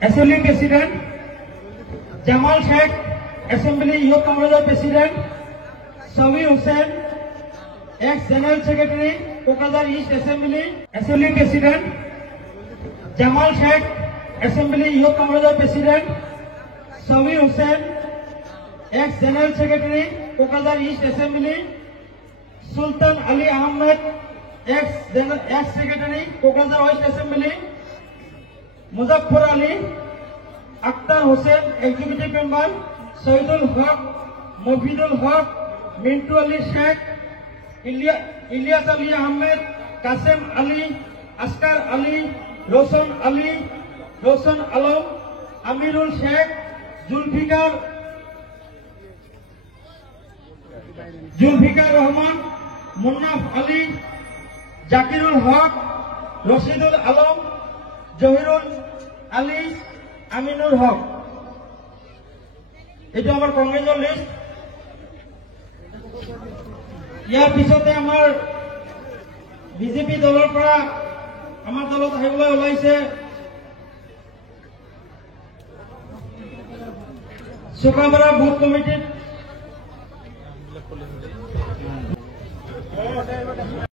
Assembly President Jamal Sheikh, Assembly Youth Congress President Sawi Hussain, ex-General Secretary, Kokazar East Assembly. Assembly President Jamal Sheikh, Assembly Youth Congress President Sawi Hussain, ex-General Secretary, Kokazar East Assembly. Sultan Ali Ahmed, ex-Secretary, Kokazar West Assembly. Muzaffar Ali, Akhtar Hussain, Executive Member. Saidul Haq, Mofidul Haq, Mintu Ali Sheikh, Ilyas Ali Ahmed, Kasem Ali, Askar Ali, Roshan Alam, Amirul Sheikh, Zulfikar Rahman, Munnaf Ali, Zakirul Haq, Rashidul Alam, Johirul Ali, Aminur Haq. এটা আমার কংগ্রেসের list. ইয়াৰ পিছতে আমাৰ BJP দলৰ পৰা আমাৰ দলত আহিবলৈ ওলাইছে চুকাপাৰা বুথ কমিটিত